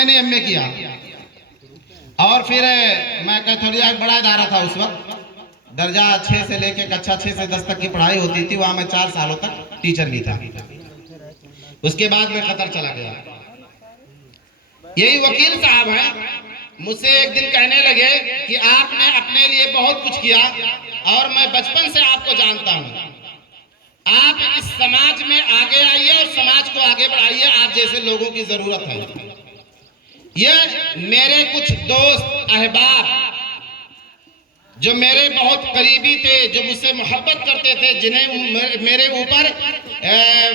मैंने एमए किया और फिर मैं कैथोलिया बड़ा इदारा था उस वक्त, दर्जा 6 से लेके कक्षा 6 से 10 तक की पढ़ाई होती थी, वहां मैं 4 सालों तक टीचर भी था। उसके बाद मैं कतर चला गया। यही वकील साहब हैं, मुझसे एक दिन कहने लगे कि आपने अपने लिए बहुत कुछ किया और मैं बचपन से आपको जानता हूं, आप इस समाज में आगे आइए और समाज को आगे बढ़ाइए, आप जैसे लोगों की जरूरत है। ये मेरे कुछ दोस्त अहबाब जो मेरे बहुत करीबी थे, जो मुझसे मोहब्बत करते थे, जिन्हें मेरे ऊपर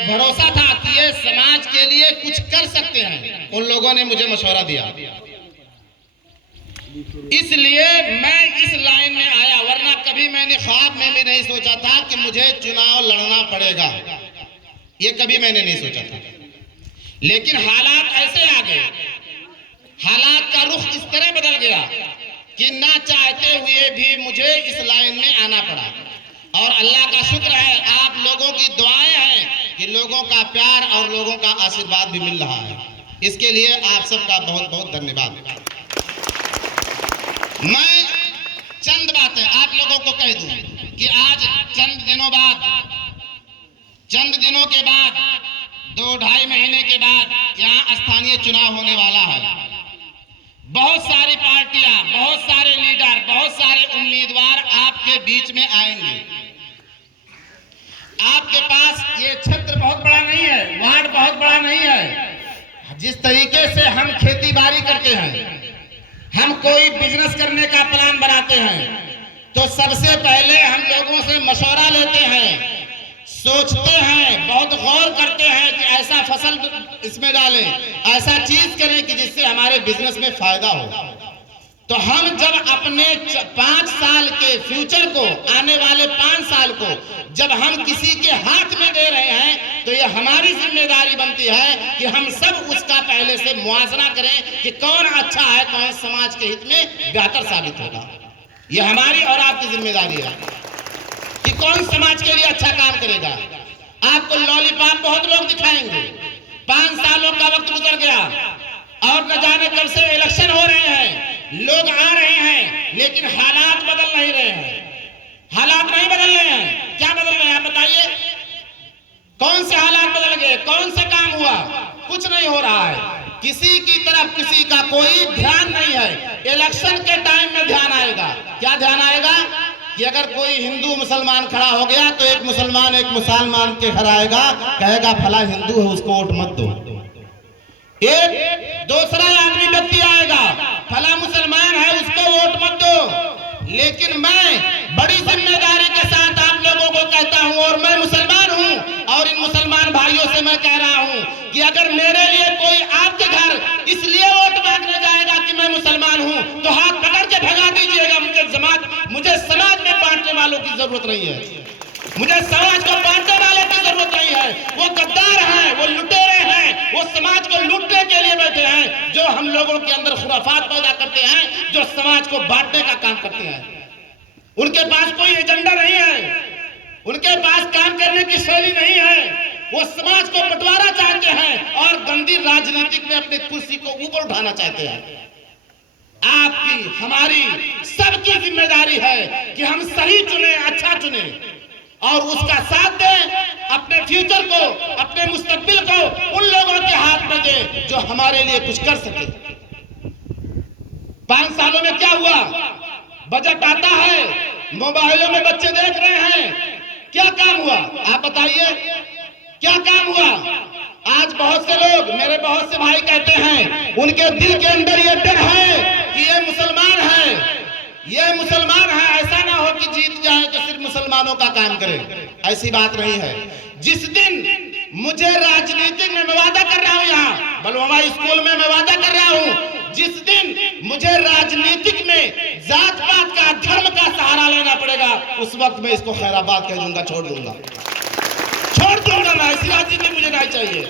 भरोसा था कि ये समाज के लिए कुछ कर सकते हैं, उन लोगों ने मुझे मशवरा दिया। इसलिए मैं इस लाइन में आया, वरना कभी मैंने ख्वाब में भी नहीं सोचा था कि मुझे चुनाव लड़ना पड़ेगा, ये कभी मैंने नहीं सोचा था। लेकिन हालात ऐसे आ गए, हालात का रुख इस तरह बदल गया कि ना चाहते हुए भी मुझे इस लाइन में आना पड़ा। और अल्लाह का शुक्र है, आप लोगों की दुआएं हैं कि लोगों का प्यार और लोगों का आशीर्वाद भी मिल रहा है। इसके लिए आप सबका बहुत बहुत धन्यवाद। मैं चंद बातें आप लोगों को कह दूं कि आज चंद दिनों के बाद 2-2.5 महीने के बाद यहाँ स्थानीय चुनाव होने वाला है। बहुत सारी पार्टियां, बहुत सारे लीडर, बहुत सारे उम्मीदवार आपके बीच में आएंगे। आपके पास ये क्षेत्र बहुत बड़ा नहीं है, वार्ड बहुत बड़ा नहीं है। जिस तरीके से हम खेती बाड़ी करते हैं, हम कोई बिजनेस करने का प्लान बनाते हैं, तो सबसे पहले हम लोगों से मशवरा लेते हैं, सोचते हैं, बहुत गौर करते हैं कि ऐसा फसल इसमें डालें, ऐसा चीज करें कि जिससे हमारे बिजनेस में फायदा हो। तो हम जब अपने 5 साल के फ्यूचर को, आने वाले 5 साल को जब हम किसी के हाथ में दे रहे हैं, तो ये हमारी जिम्मेदारी बनती है कि हम सब उसका पहले से मुआवजा करें कि कौन अच्छा है, कौन समाज के हित में बेहतर साबित होगा। ये हमारी और आपकी जिम्मेदारी है कि कौन समाज के लिए अच्छा काम करेगा। आपको लॉलीपॉप बहुत लोग दिखाएंगे, 5 सालों का वक्त गुजर गया और न जाने कब से इलेक्शन हो रहे हैं, लोग आ रहे हैं, लेकिन हालात बदल नहीं रहे हैं। हालात नहीं बदल रहे हैं। क्या बदल रहे हैं आप बताइए? कौन से हालात बदल गए? कौन से काम हुआ? कुछ नहीं हो रहा है। किसी की तरफ किसी का कोई ध्यान नहीं है। इलेक्शन के टाइम में ध्यान आएगा। क्या ध्यान आएगा? कि अगर कोई हिंदू मुसलमान खड़ा हो गया तो एक मुसलमान के घर आएगा, कहेगा फला हिंदू है उसको वोट मत दो। एक दूसरा आदमी व्यक्ति आएगा, फला मुसलमान है उसको वोट मत दो। लेकिन मैं बड़ी जिम्मेदारी के साथ आप लोगों को कहता हूं, और मैं मुसलमान हूं और इन मुसलमान भाइयों से मैं कह रहा हूं कि अगर मेरे लिए कोई आपके घर इसलिए वोट मांगने जाएगा कि मैं मुसलमान हूं, तो हाथ पकड़ के भगा दीजिएगा। मुझे समाज में बांटने वालों की जरूरत नहीं है। मुझे समाज को बांटने वाले की जरूरत नहीं है। वो गद्दार हैं, वो लुटेरे हैं, वो समाज को लूटने के लिए बैठे हैं, जो हम लोगों के अंदर खुराफात पैदा करते हैं, जो समाज को बांटने का काम करते हैं। उनके पास कोई एजेंडा नहीं है, उनके पास काम करने की शैली नहीं है। वो समाज को बंटवारा चाहते हैं और गंदी राजनीतिक में अपनी कुर्सी को ऊपर उठाना चाहते हैं। आपकी, हमारी, सबकी जिम्मेदारी है कि हम सही चुने, अच्छा चुने और उसका साथ दें। अपने फ्यूचर को, अपने मुस्तकबिल को उन लोगों के हाथ में दें जो हमारे लिए कुछ कर सके। 5 सालों में क्या हुआ? बजट आता है, मोबाइलों में बच्चे देख रहे हैं, क्या काम हुआ? आप बताइए, क्या काम हुआ? आज बहुत से लोग, मेरे बहुत से भाई कहते हैं, उनके दिल के अंदर ये डर है कि ये मुसलमान है, ये मुसलमान है, ऐसा ना हो कि जीत जाए तो सिर्फ मुसलमानों का काम करें। ऐसी बात नहीं है। जिस दिन मुझे राजनीति में मैं वादा कर रहा हूं, यहाँ बलवामा स्कूल में मैं वादा कर रहा हूं, जिस दिन मुझे राजनीतिक में जात पात का, धर्म का सहारा लेना पड़ेगा, उस वक्त मैं इसको खैराबाद कह दूंगा, छोड़ दूंगा मैं। ऐसी राजनीति मुझे नहीं चाहिए।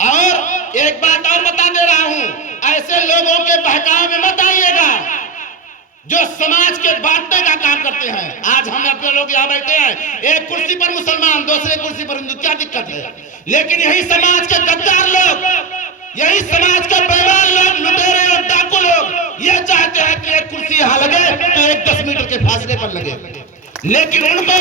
और एक बात और बता दे रहा हूं, ऐसे लोगों के बहकावे में मत आइएगा जो समाज के बांटने का काम करते हैं। आज हम अपने लोग यहाँ बैठे हैं, एक कुर्सी पर मुसलमान, दूसरे कुर्सी पर हिंदू, क्या दिक्कत है? लेकिन यही समाज के गद्दार लोग यही समाज के बेईमान लोग, लुटेरे और डाकू लोग ये चाहते हैं कि एक कुर्सी यहाँ लगे तो एक 10 मीटर के फासले पर लगे, लेकिन उनको,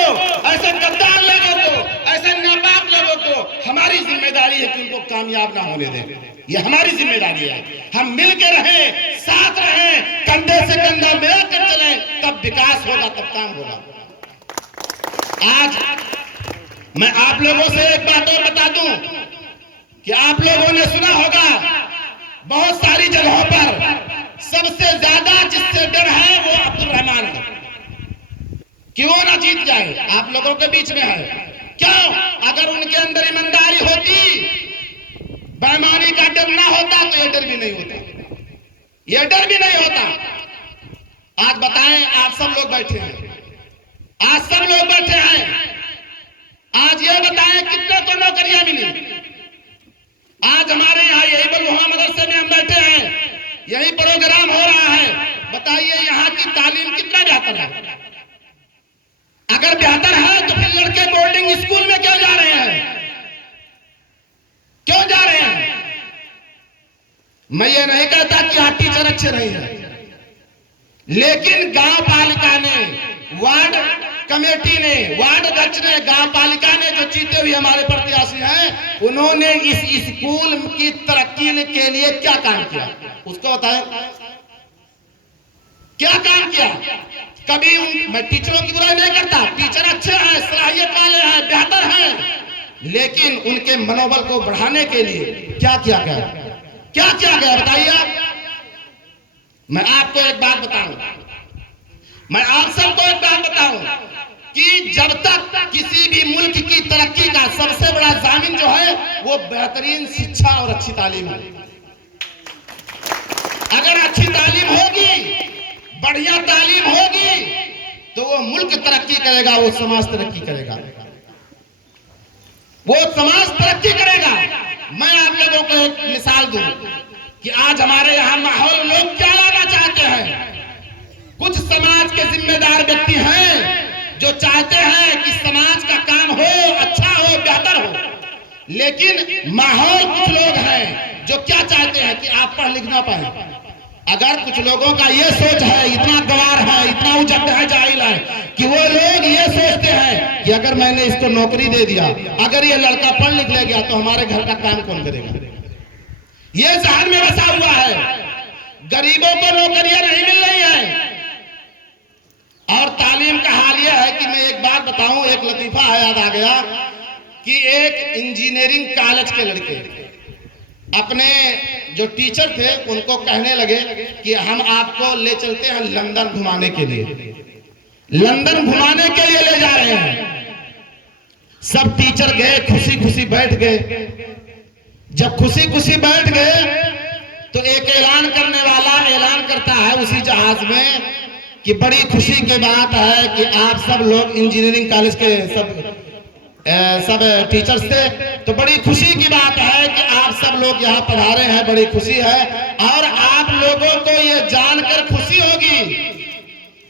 ऐसे गद्दार लोगों को, ऐसे नापाक लोगों को हमारी जिम्मेदारी है कि उनको कामयाब ना होने दें। ये हमारी जिम्मेदारी है। हम मिलकर रहें, साथ रहें, कंधे से कंधा मिलाकर चलें, तब विकास होगा, तब काम होगा। आज मैं आप लोगों से एक बात और बता दूं कि आप लोगों ने सुना होगा बहुत सारी जगहों पर सबसे ज्यादा जिससे डर है वो अब्दुल रहमान है। क्यों ना जीत जाए, आप लोगों के बीच में है। क्यों? अगर उनके अंदर ईमानदारी होती, बेईमानी का डर ना होता तो ये डर भी नहीं होता, ये डर भी नहीं होता। आज बताएं, आप सब लोग बैठे हैं, आज सब लोग बैठे हैं, आज ये बताएं कितने को नौकरियां मिली। आज हमारे यहाँ यही बलुहा मदरसे में हम बैठे हैं, यही प्रोग्राम हो रहा है। बताइए यहाँ की तालीम कितना बेहतर है? अगर बेहतर है तो फिर लड़के बोर्डिंग स्कूल में क्यों जा रहे हैं? क्यों जा रहे हैं? मैं ये नहीं कहता कि यहाँ टीचर अच्छे नहीं हैं, लेकिन गांव पालिका ने, वार्ड कमेटी ने, वार्ड अध्यक्ष ने, गांव पालिका ने जो जीते हुए हमारे प्रत्याशी हैं, उन्होंने इस स्कूल की तरक्की के लिए क्या काम किया उसको बताएं। क्या काम किया? कभी मैं टीचरों की बुराई नहीं करता, टीचर अच्छे हैं, सलाहियत वाले हैं, बेहतर हैं, लेकिन उनके मनोबल को बढ़ाने के लिए क्या किया गया? क्या किया गया बताइए। मैं आपको एक बात बताऊं, मैं आप सबको एक बात बताऊं कि जब तक किसी भी मुल्क की तरक्की का सबसे बड़ा जामिन जो है वो बेहतरीन शिक्षा और अच्छी तालीम है। अगर अच्छी तालीम होगी, बढ़िया तालीम होगी, तो वो मुल्क तरक्की करेगा, वो समाज तरक्की करेगा, वो समाज तरक्की करेगा। मैं आप लोगों को एक मिसाल दूं कि आज हमारे यहाँ माहौल लोग क्या लाना चाहते हैं। कुछ समाज के जिम्मेदार व्यक्ति हैं जो चाहते हैं कि समाज का काम हो, अच्छा हो, बेहतर हो, लेकिन माहौल कुछ लोग हैं जो क्या चाहते हैं कि आप पढ़ लिख ना पाए। अगर कुछ लोगों का ये सोच है, इतना गवार है, इतना उजट है, जाहिल है कि वो लोग ये सोचते हैं कि अगर मैंने इसको नौकरी दे दिया, अगर ये लड़का पढ़ लिख ले गया तो हमारे घर का काम कौन करेगा। ये जहन में बसा हुआ है। गरीबों को नौकरियां नहीं मिल रही है। और तालीम का हाल यह है कि मैं एक बात बताऊं, एक लतीफा याद आ गया कि एक इंजीनियरिंग कॉलेज के लड़के अपने जो टीचर थे उनको कहने लगे कि हम आपको ले चलते हैं लंदन घुमाने के लिए, लंदन घुमाने के लिए ले जा रहे हैं। सब टीचर गए, खुशी खुशी बैठ गए। जब खुशी खुशी बैठ गए तो एक ऐलान करने वाला ऐलान करता है उसी जहाज में कि बड़ी खुशी की बात है कि आप सब लोग इंजीनियरिंग कॉलेज के सब टीचर्स थे, तो बड़ी खुशी की बात है कि आप सब लोग यहाँ पधारे हैं, बड़ी खुशी है। और आप लोगों को ये जानकर खुशी होगी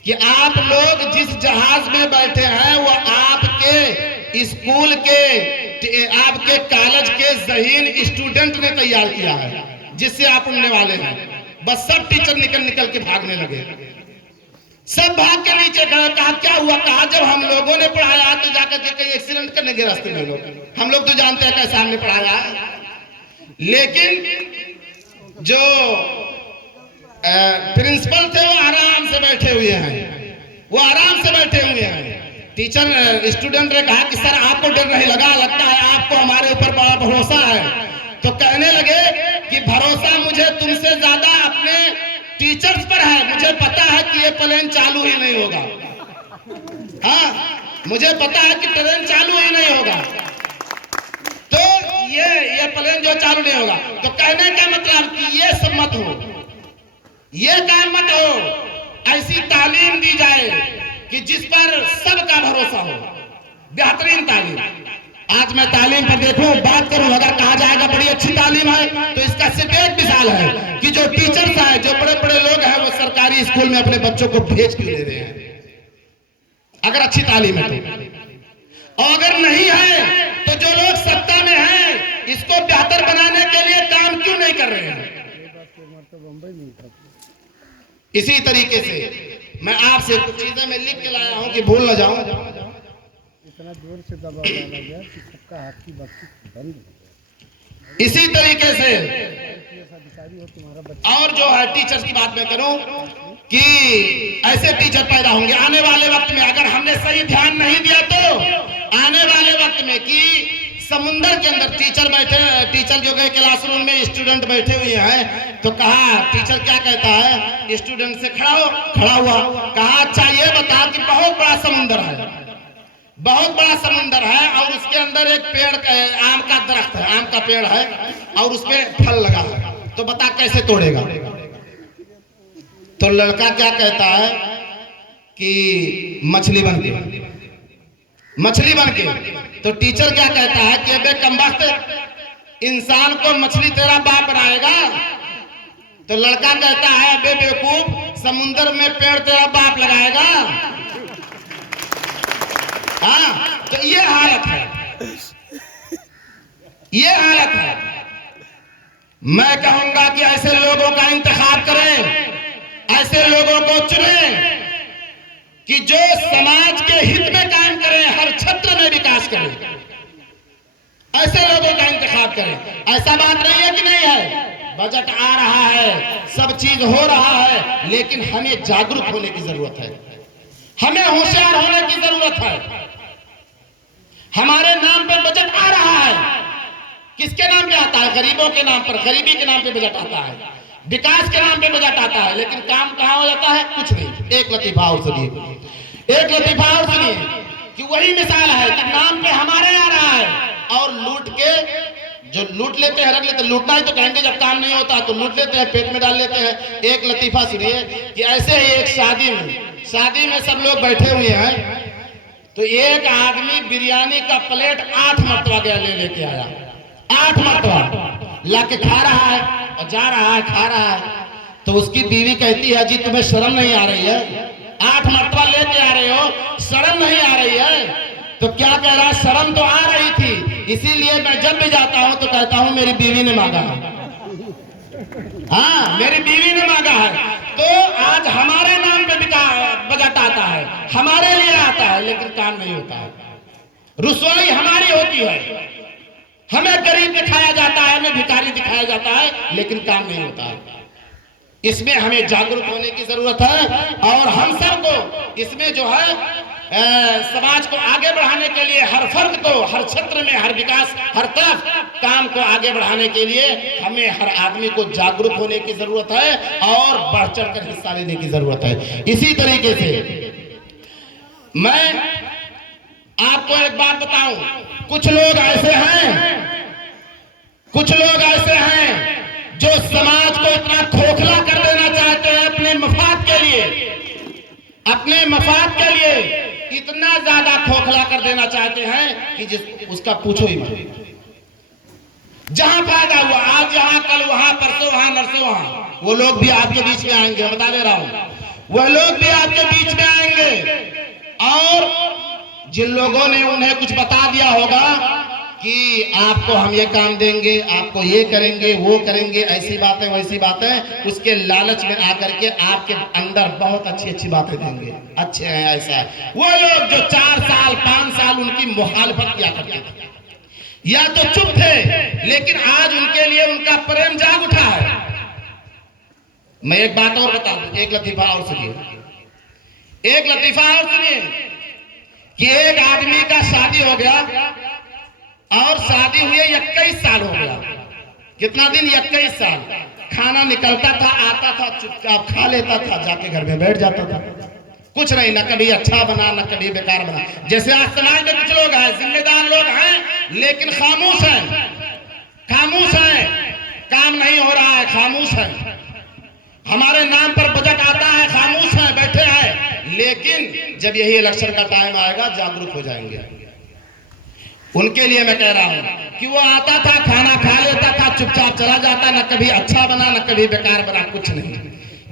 कि आप लोग जिस जहाज में बैठे हैं वो आपके स्कूल के, आपके कॉलेज के ज़हीन स्टूडेंट ने तैयार किया है, जिससे आप उड़ने वाले हैं। बस सब टीचर निकल के भागने लगे, सब भाग के नीचे गए। कहा क्या हुआ? कहा जब हम लोगों ने पढ़ाया तो जाकर के कहीं एक्सीडेंट करने के रास्ते में लोग, हम लोग तो जानते हैं कैसे हमने पढ़ाया है, लेकिन जो प्रिंसिपल थे वो आराम से बैठे हुए हैं, वो आराम से बैठे हुए हैं। टीचर स्टूडेंट ने कहा कि सर आपको डर नहीं लगा? लगता है आपको हमारे ऊपर बड़ा भरोसा है। तो कहने लगे कि भरोसा मुझे तुमसे ज्यादा अपने टीचर्स पर है। मुझे पता है कि ये प्लेन चालू ही नहीं होगा। हाँ, मुझे पता है कि ट्रेन चालू ही नहीं होगा, तो ये प्लेन जो चालू नहीं होगा। तो कहने का मतलब कि ये सब मत हो, ये काम मत हो। ऐसी तालीम दी जाए कि जिस पर सबका भरोसा हो, बेहतरीन तालीम। आज मैं तालीम पर देखूं, बात करूं, अगर कहा जाएगा बड़ी अच्छी तालीम है तो इसका सिर्फ एक मिसाल है कि जो टीचर्स हैं, जो बड़े बड़े लोग हैं, वो सरकारी स्कूल में अपने बच्चों को भेज के दे रहे हैं, अगर अच्छी तालीम है तो। और अगर नहीं है तो जो लोग सत्ता में हैं, इसको बेहतर बनाने के लिए काम क्यों नहीं कर रहे हैं? इसी तरीके से मैं आपसे कुछ चीजें मैं लिख के लाया हूं कि भूल न जाऊं। इतना जोर से दबाव डाला गया कि सबका हाथ की बातचीत बंद हो गया। इसी तरीके से अधिकारी हो तुम्हारा बच्चा। और जो है टीचर्स की बात मैं करूं कि ऐसे टीचर पैदा होंगे आने वाले वक्त में, अगर हमने सही ध्यान नहीं दिया तो आने वाले वक्त में कि समुंदर के अंदर टीचर बैठे, टीचर जो गए क्लासरूम में स्टूडेंट बैठे हुए हैं तो कहा, टीचर क्या कहता है स्टूडेंट से, खड़ा हुआ, कहा अच्छा ये बता कि बहुत बड़ा समुंदर है, बहुत बड़ा समुंदर है और उसके अंदर एक पेड़, आम का दरख्त है, आम का पेड़ है और उसमें फल लगा है, तो बता कैसे तोड़ेगा? तो लड़का क्या कहता है कि मछली बन के, मछली बन के। तो टीचर क्या कहता है कि अबे कमबख्त, इंसान को मछली तेरा बाप बनाएगा? तो लड़का कहता है अबे बेवकूफ, समुंदर में पेड़ तेरा बाप लगाएगा? हाँ, तो ये हालत है, ये हालत है। मैं कहूंगा कि ऐसे लोगों का इंतखाब करें, ऐसे लोगों को चुनें कि जो समाज के हित में काम करें, हर क्षेत्र में विकास करें, ऐसे लोगों का इंतखाब करें। ऐसा बात नहीं है कि नहीं है, बजट आ रहा है, सब चीज हो रहा है, लेकिन हमें जागरूक होने की जरूरत है, हमें होशियार होने की जरूरत है। हमारे नाम पर बजट आ रहा है, किसके नाम पे आता है? गरीबों के नाम पर, गरीबी के नाम पे बजट आता है, विकास के नाम पे बजट आता है, लेकिन काम कहां हो जाता है? कुछ नहीं। एक लतीफा और सुनिए, एक लतीफा और सुनिए कि वही मिसाल है कि नाम पे हमारे आ रहा है और लूट के, जो लूट लेते हैं, रख लेते हैं, लूटना ही तो कहेंगे, जब काम नहीं होता तो लूट लेते हैं, पेट में डाल लेते हैं। एक लतीफा सुनिए कि ऐसे ही एक शादी में सब लोग बैठे हुए हैं, तो एक आदमी बिरयानी का प्लेट 8 मरतबा गया लेके आया, 8 मरतबा लाके खा रहा है और जा रहा है, खा रहा है। तो उसकी बीवी कहती है जी तुम्हें शर्म नहीं आ रही है? 8 मरतबा लेके आ रहे हो, शर्म नहीं आ रही है? तो क्या कह रहा है, शर्म तो आ रही थी, इसीलिए मैं जब भी जाता हूं तो कहता हूं मेरी बीवी ने मांगा है, हाँ मेरी बीवी ने मांगा है। तो आज हमारे नाम पे बजट आता है, हमारे लिए आता है, लेकिन काम नहीं होता है, रुसवाई हमारी होती है, हमें गरीब दिखाया जाता है, हमें भिखारी दिखाया जाता है, लेकिन काम नहीं होता है। इसमें हमें जागरूक होने की जरूरत है और हम सबको इसमें जो है समाज को आगे बढ़ाने के लिए, हर फर्द को, हर क्षेत्र में, हर विकास, हर तरफ काम को आगे बढ़ाने के लिए हमें हर आदमी को जागरूक होने की जरूरत है और बढ़ चढ़ कर हिस्सा लेने की जरूरत है। इसी तरीके से मैं आपको एक बात बताऊं, कुछ लोग ऐसे हैं जो समाज को इतना खोखला कर देना चाहते हैं अपने मफाद के लिए, अपने मफाद के लिए इतना ज्यादा खोखला कर देना चाहते हैं कि उसका पूछो ही मत। जहां फायदा हुआ, आज यहां, कल वहां, परसों वहां, नरसों वहां, वो लोग भी आपके बीच में आएंगे, मैं बता दे रहा हूं, वह लोग भी आपके बीच में आएंगे। और जिन लोगों ने उन्हें कुछ बता दिया होगा कि आपको हम ये काम देंगे, आपको ये करेंगे, वो करेंगे, ऐसी बातें वैसी बातें, उसके लालच में आकर के आपके अंदर बहुत अच्छी अच्छी बातें देंगे, अच्छे हैं ऐसा है। वो लोग जो 4 साल 5 साल उनकी मुखालफत किया करते थे, या तो चुप थे, लेकिन आज उनके लिए उनका प्रेम जाग उठा है। मैं एक बात और बता दूं, एक लतीफा और सुनिए, एक लतीफा और सुनिए कि एक आदमी का शादी हो गया और शादी हुए 21 साल हो गया। कितना दिन? 21 साल। खाना निकलता था, आता था, चुपचाप खा लेता था, जाके घर में बैठ जाता था, कुछ नहीं, ना कभी अच्छा बना ना कभी बेकार बना। जैसे आज समाज में कुछ लोग हैं, जिम्मेदार लोग हैं, लेकिन खामोश हैं, खामोश हैं, काम नहीं हो रहा है, खामोश है, हमारे नाम पर बजट आता है, खामोश है, बैठे हैं, लेकिन जब यही इलेक्शन का टाइम आएगा जागरूक हो जाएंगे। उनके लिए मैं कह रहा हूं कि वो आता था, खाना खा लेता था, चुपचाप चला जाता, न कभी अच्छा बना न कभी बेकार बना, कुछ नहीं।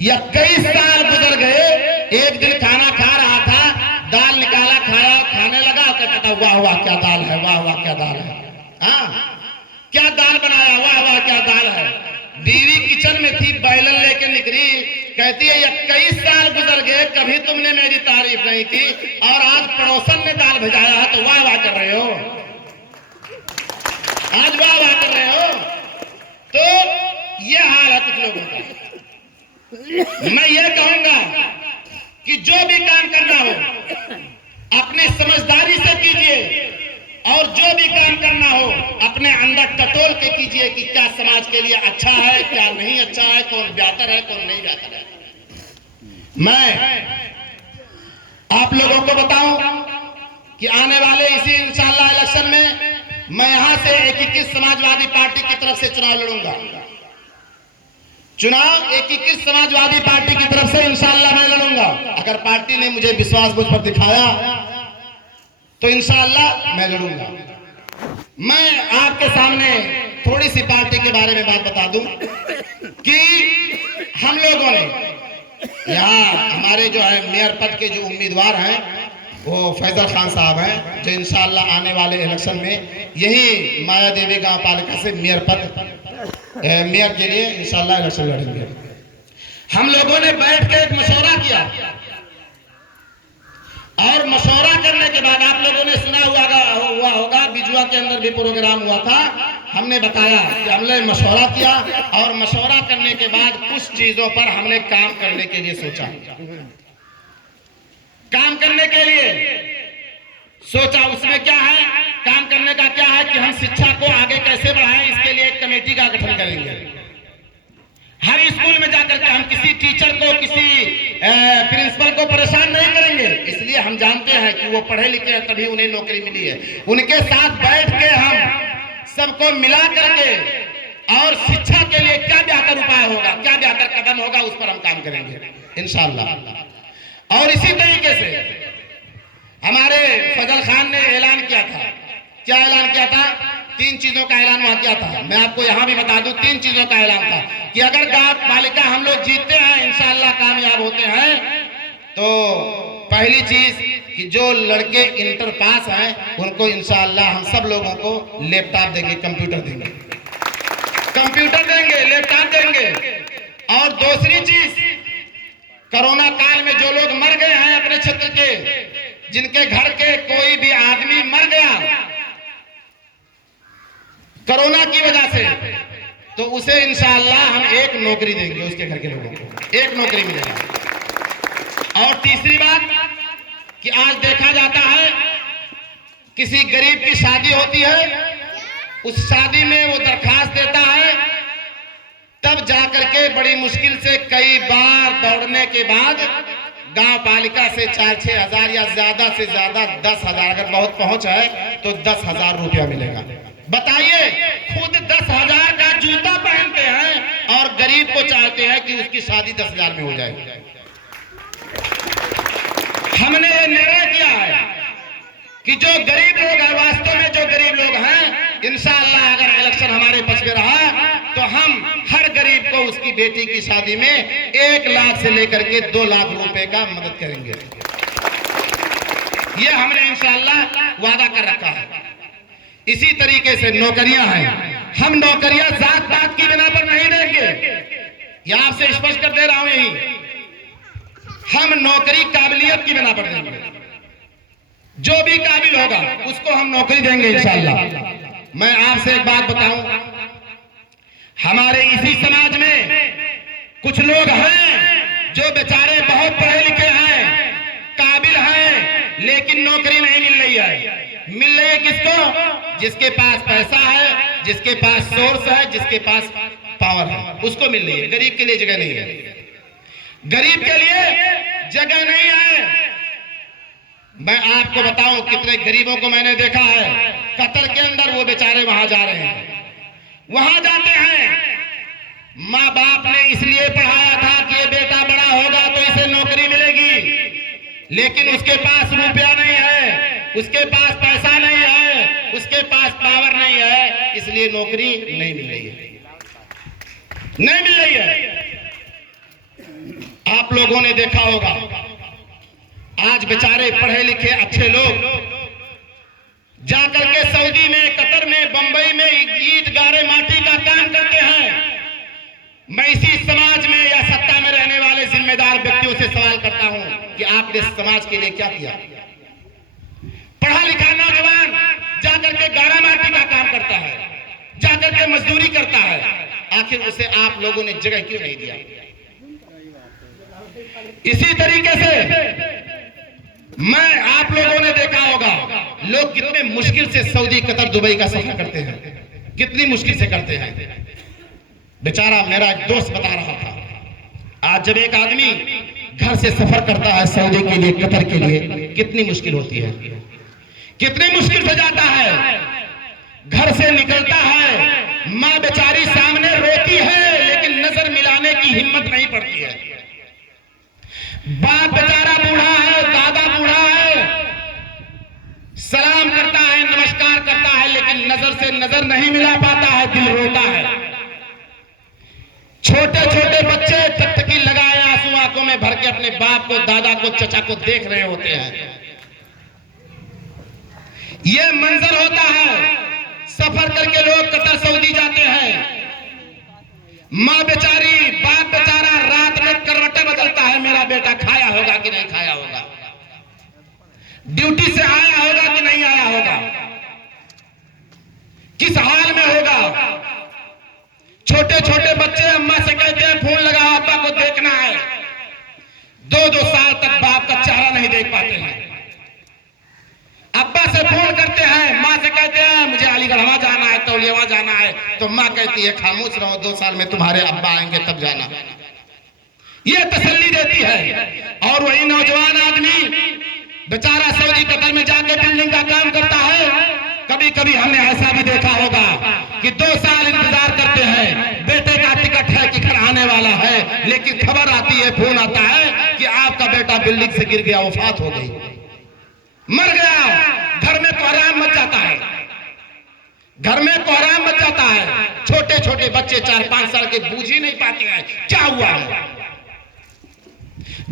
21 साल गुजर गए, एक दिन खाना खा रहा था, दाल निकाला, खाया, खाने लगा, कहता था वाह वाह क्या दाल है, वाह वाह क्या दाल है। हाँ, क्या दाल बनाया, वाह वाह क्या दाल है। बीवी किचन में थी, बैलन लेके निकली, कहती है 21 साल गुजर गए, कभी तुमने मेरी तारीफ नहीं की, और आज पड़ोसन ने दाल भिजाया है तो वाह वाह कर रहे हो, आज वाह वाह कर रहे हो। तो ये हाल है कुछ लोगों का। मैं ये कहूंगा कि जो भी काम करना हो अपनी समझदारी से कीजिए, और जो भी काम करना हो अपने अंदर टटोल के कीजिए कि क्या समाज के लिए अच्छा है, क्या नहीं अच्छा है, कौन बेहतर है, कौन नहीं बेहतर है। मैं आप लोगों को बताऊं कि आने वाले इसी इंशाअल्लाह इलेक्शन में मैं यहां से एकीकृत समाजवादी पार्टी की तरफ से चुनाव लड़ूंगा। चुनाव एकीकृत समाजवादी पार्टी की तरफ से इंशाअल्लाह मैं लड़ूंगा। अगर पार्टी ने मुझे विश्वास मुझ पर दिखाया तो इंशाअल्लाह मैं लड़ूंगा। मैं आपके सामने थोड़ी सी पार्टी के बारे में बात बता दूं कि हम लोगों ने यहाँ हमारे जो है मेयर पद के जो उम्मीदवार हैं वो फैजल खान साहब हैं, जो इंशाअल्लाह आने वाले इलेक्शन में यही माया देवी गांव पालिका से मेयर के लिए इंशाअल्लाह इलेक्शन लड़ेंगे। हम लोगों ने बैठ के एक मशवरा किया, और मशवरा करने के बाद आप लोगों ने सुना हुआ होगा, बिजुआ के अंदर भी प्रोग्राम हुआ था, हमने बताया कि हमने मशवरा किया, और मशवरा करने के बाद कुछ चीजों पर हमने काम करने के लिए सोचा। काम करने के लिए सोचा, उसमें क्या है, काम करने का क्या है कि हम शिक्षा को आगे कैसे बढ़ाएं, इसके लिए एक कमेटी का गठन करेंगे। हर स्कूल में जाकर के हम किसी टीचर को, किसी प्रिंसिपल को परेशान नहीं करेंगे, इसलिए हम जानते हैं कि वो पढ़े लिखे हैं तभी उन्हें नौकरी मिली है। उनके साथ बैठ के हम सबको मिला करके और शिक्षा के लिए क्या बेहतर उपाय होगा, क्या बेहतर कदम होगा, उस पर हम काम करेंगे इंशाअल्लाह। और इसी तरीके से हमारे फजल खान ने ऐलान किया था, क्या ऐलान किया था, 3 चीजों का ऐलान वहां किया था। मैं आपको यहां भी बता दूं 3 चीजों का ऐलान था कि अगर गांव पालिका हम लोग जीतते हैं, इंशाअल्लाह कामयाब होते हैं, तो पहली चीज कि जो लड़के इंटर पास हैं उनको इंशाअल्लाह हम सब लोगों को लैपटॉप देंगे, कंप्यूटर देंगे, लैपटॉप देंगे। और दूसरी चीज, कोरोना काल में जो लोग मर गए हैं अपने क्षेत्र के, जिनके घर के कोई भी आदमी मर गया कोरोना की वजह से, तो उसे इंशाअल्लाह हम एक नौकरी देंगे, उसके घर के लोगों को एक नौकरी मिलेगा। और तीसरी बात कि आज देखा जाता है किसी गरीब की शादी होती है, उस शादी में वो दरखास्त देता है, तब जाकर के बड़ी मुश्किल से कई बार दौड़ने के बाद गांव पालिका से 4-6 हजार या ज्यादा से ज्यादा 10,000, अगर बहुत पहुंच है तो 10,000 रुपया मिलेगा। बताइए, खुद 10,000 का जूता पहनते हैं और गरीब को चाहते हैं कि उसकी शादी 10,000 में हो जाए। हमने ये निर्णय किया है कि जो गरीब लोग हैं, वास्तव में जो गरीब लोग हैं, इंशाअल्लाह अगर इलेक्शन हमारे पक्ष में रहा तो हम हर गरीब को उसकी बेटी की शादी में 1 लाख से लेकर के 2 लाख रुपए का मदद करेंगे। ये हमने इंशाअल्लाह वादा कर रखा है। इसी तरीके से नौकरियां हैं, हम नौकरियां जात पात की बिना पर नहीं देंगे, यह आपसे स्पष्ट कर दे रहा हूं। यही हम नौकरी काबिलियत की बिना पर देंगे, जो भी काबिल होगा उसको हम नौकरी देंगे इंशाअल्लाह। मैं आपसे एक बात बताऊं, हमारे इसी समाज में कुछ लोग हैं जो बेचारे बहुत पढ़े लिखे हैं, काबिल हैं, लेकिन नौकरी नहीं मिल रही है। मिल रही है किसको? जिसके पास पैसा है, जिसके पास सोर्स है, जिसके पास पावर है, उसको मिल रही है। गरीब के लिए जगह नहीं है, गरीब के लिए जगह नहीं है। मैं आपको बताऊं कितने गरीबों को मैंने देखा है कतर के अंदर, वो बेचारे वहां जा रहे हैं, वहां जाते हैं। माँ बाप ने इसलिए पढ़ाया था कि ये बेटा बड़ा होगा तो इसे नौकरी मिलेगी, लेकिन उसके पास रुपया नहीं है, उसके पास पैसा नहीं है, उसके पास पावर नहीं है, इसलिए नौकरी नहीं मिल रही है, नहीं मिल रही है। आप लोगों ने देखा होगा, आज बेचारे पढ़े लिखे अच्छे लोग जाकर के करके सऊदी में, कतर में, बंबई में ईंट गारे माटी का काम करते हैं, मैं इसी समाज में या सत्ता में रहने वाले जिम्मेदार व्यक्तियों से सवाल करता हूं कि आपने समाज के लिए क्या किया? पढ़ा लिखा नौजवान जाकर के गारा माटी का काम करता है, जाकर के मजदूरी करता है, आखिर उसे आप लोगों ने जगह क्यों नहीं दिया? इसी तरीके से मैं आप लोगों ने देखा होगा लोग कितने मुश्किल से सऊदी, कतर, दुबई का सफर करते हैं, कितनी मुश्किल से करते हैं। बेचारा मेरा एक दोस्त बता रहा था, आज जब एक आदमी घर से सफर करता है सऊदी के लिए, कतर के लिए, कितनी मुश्किल होती है, कितनी मुश्किल से जाता है, घर से निकलता है, माँ बेचारी सामने रोती है लेकिन नजर मिलाने की हिम्मत नहीं पड़ती है, बाप बेचारा बूढ़ा है, दादा बूढ़ा है, सलाम करता है, नमस्कार करता है, लेकिन नजर से नजर नहीं मिला पाता है, दिल रोता है। छोटे छोटे बच्चे टकटकी लगाए आंसू आंखों में भर के अपने बाप को, दादा को, चचा को देख रहे होते हैं। ये मंजर होता है, सफर करके लोग कतर सऊदी जाते हैं, माँ बेचारी, बाप बेचारा रात में करवटें बदलता है, मेरा बेटा खाया होगा कि नहीं खाया होगा, ड्यूटी से आया होगा कि नहीं आया होगा, किस हाल में होगा। छोटे छोटे बच्चे अम्मा से कहते हैं फोन लगाओ, अब्बा को देखना है, 2-2 साल तक बाप का चेहरा नहीं देख पाते हैं। अब्बा से फोन करते हैं, माँ से कहते हैं मुझे अलीगढ़ वहां जाना है, तौलिया जाना है, तो माँ कहती है खामोश रहो, 2 साल में तुम्हारे अब्बा आएंगे तब जाना। ये तसल्ली देती है। और वही नौजवान आदमी बेचारा सऊदी, कतर में जाकर बिल्डिंग का काम करता है। कभी कभी हमने ऐसा भी देखा होगा कि 2 साल इंतजार करते हैं, बेटे का टिकट है कि घर आने वाला है, लेकिन खबर आती है, फोन आता है कि आपका बेटा बिल्डिंग से गिर गया, वफात हो गई, मर गया। घर में कोहराम मच जाता है, घर में कोहराम मच जाता है। छोटे छोटे बच्चे 4-5 साल के बूझ ही नहीं पाते हैं क्या हुआ है।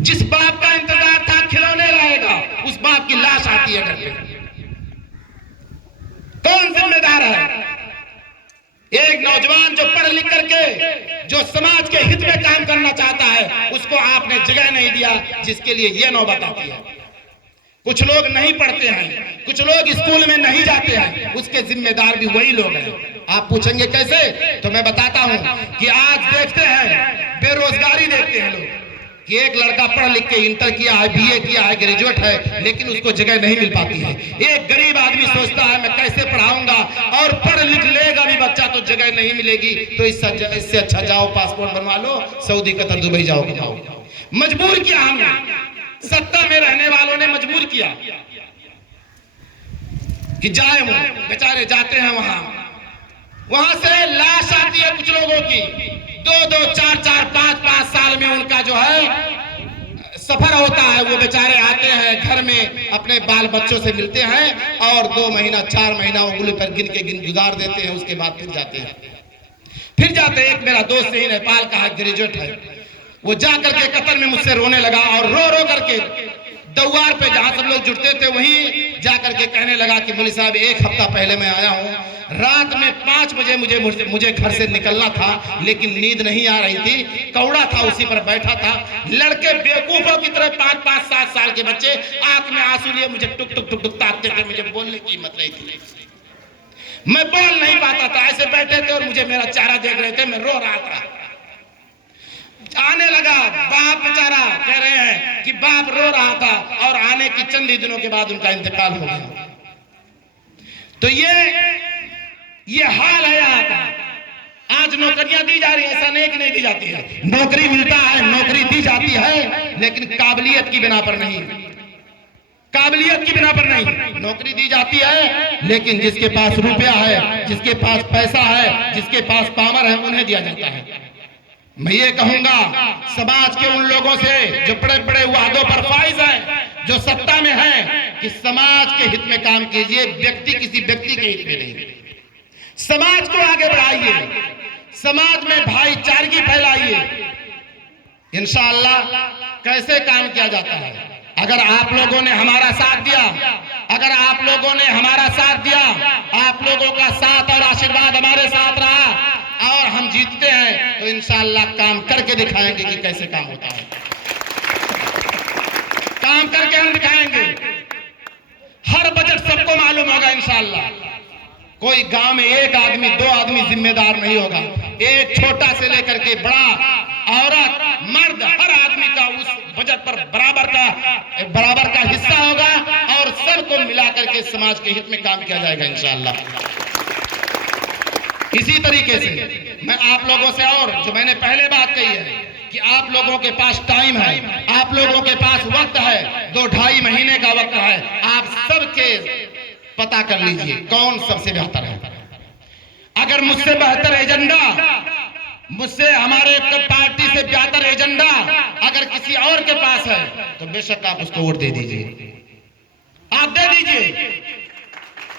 जिस बाप का इंतजार था खिलौने रहेगा, उस बाप की लाश आती है घर पे। कौन जिम्मेदार है? एक नौजवान जो पढ़ लिख करके, जो समाज के हित में काम करना चाहता है, उसको आपने जगह नहीं दिया, जिसके लिए यह नौबत आती है। कुछ लोग नहीं पढ़ते हैं, कुछ लोग स्कूल में नहीं जाते हैं, उसके जिम्मेदार भी वही लोग हैं। आप पूछेंगे कैसे, तो मैं बताता हूं कि आज देखते हैं बेरोजगारी, देखते हैं लोग कि एक लड़का पढ़ लिख के इंटर किया है, बीए किया है, ग्रेजुएट है, लेकिन उसको जगह नहीं मिल पाती है। एक गरीब आदमी सोचता है मैं कैसे पढ़ाऊंगा, और पढ़ लिख लेगा भी बच्चा तो जगह नहीं मिलेगी, तो इससे अच्छा जाओ पासपोर्ट बनवा लो, सऊदी, कतर, दुबई जाओ। मजबूर किया हमने, सत्ता में रहने वालों ने मजबूर किया कि जाए, वो बेचारे जाते हैं वहां से लाश आती है कुछ लोगों की, 2-2, 4-4, 5-5 साल में उनका जो है सफर होता है। वो बेचारे आते हैं घर में, अपने बाल बच्चों से मिलते हैं, और 2 महीना 4 महीना उंगली पर गिन के गुजार देते हैं, उसके बाद फिर जाते हैं। एक मेरा दोस्त ही नेपाल का है, ग्रेजुएट है, वो जाकर के कतर में मुझसे रोने लगा, और रो रो करके दौवार पे जहां सब लोग जुटते थे वहीं जाकर के कहने लगा कि मौलवी साहब 1 हफ्ता पहले मैं आया हूं, रात में 5 बजे मुझे घर से निकलना था, लेकिन नींद नहीं आ रही थी, कौड़ा था, उसी पर बैठा था। लड़के बेवकूफों की तरह 5-5, 7 साल के बच्चे आंख में आंसू लिए मुझे टुक टुक टुक टुक ताकते थे, मुझे बोलने की हिम्मत नहीं थी, मैं बोल नहीं पाता था, ऐसे बैठे थे और मुझे मेरा चेहरा देख रहे थे, मैं रो रहा था। आने लगा, बाप बेचारा कह रहे हैं कि बाप रो रहा था, और आने की चंद ही दिनों के बाद उनका इंतकाल हो गया। तो ये हाल है यहाँ का। आज नौकरियां दी जा रही है, ऐसा नहीं कि नहीं दी जाती है, नौकरी मिलता है, नौकरी दी जाती है, लेकिन काबिलियत की बिना पर नहीं, काबिलियत की बिना पर नहीं नौकरी दी जाती है। लेकिन जिसके पास रुपया है, जिसके पास पैसा है, जिसके पास पावर है, उन्हें दिया जाता है। मैं ये कहूंगा समाज के उन लोगों से जो बड़े बड़े वादों पर फाइज हैं, जो सत्ता में हैं, कि समाज के हित में काम कीजिए, किसी व्यक्ति के हित में नहीं। समाज को आगे बढ़ाइए, समाज में भाईचारगी फैलाइए। इंशाअल्लाह कैसे काम किया जाता है, अगर आप लोगों ने हमारा साथ दिया अगर आप लोगों ने हमारा साथ दिया, आप लोगों का साथ और आशीर्वाद हमारे साथ रहा और हम जीतते हैं तो इंशाअल्लाह काम करके दिखाएंगे कि कैसे काम होता है। काम करके हम दिखाएंगे। हर बजट सबको मालूम होगा इंशाअल्लाह। कोई गांव में एक आदमी, दो आदमी जिम्मेदार नहीं होगा। एक छोटा से लेकर के बड़ा, औरत, मर्द, हर आदमी का उस बजट पर बराबर का हिस्सा होगा और सबको मिलाकर के समाज के हित में काम किया जाएगा इंशाअल्लाह। इसी तरीके से मैं आप लोगों से, और जो मैंने पहले बात कही है कि आप लोगों के पास टाइम है, आप लोगों के पास वक्त है, 2-2.5 महीने का वक्त है। आप सबके पता कर लीजिए कौन सबसे बेहतर है। अगर मुझसे बेहतर एजेंडा, मुझसे हमारे पार्टी से बेहतर एजेंडा अगर किसी और के पास है तो बेशक आप उसको वोट दे दीजिए, आप दे दीजिए।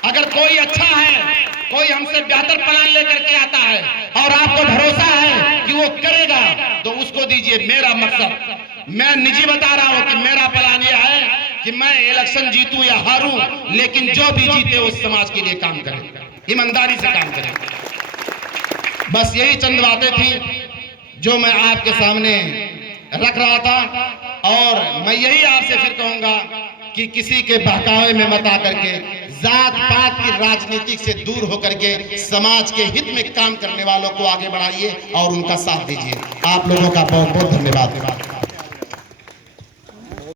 अगर कोई अच्छा है, कोई हमसे बेहतर प्लान लेकर के आता है और आपको भरोसा है कि वो करेगा तो उसको दीजिए। मेरा मकसद, मैं निजी बता रहा हूं कि मेरा प्लान यह है कि मैं इलेक्शन जीतूं या हारूं, लेकिन जो भी जीते उस समाज के लिए काम करे, ईमानदारी से काम करे। बस यही चंद बातें थी जो मैं आपके सामने रख रहा था। और मैं यही आपसे फिर कहूंगा कि किसी के बहकावे में मत आकर के, जात पात की राजनीति से दूर होकर के समाज के हित में काम करने वालों को आगे बढ़ाइए और उनका साथ दीजिए। आप लोगों का बहुत बहुत धन्यवाद।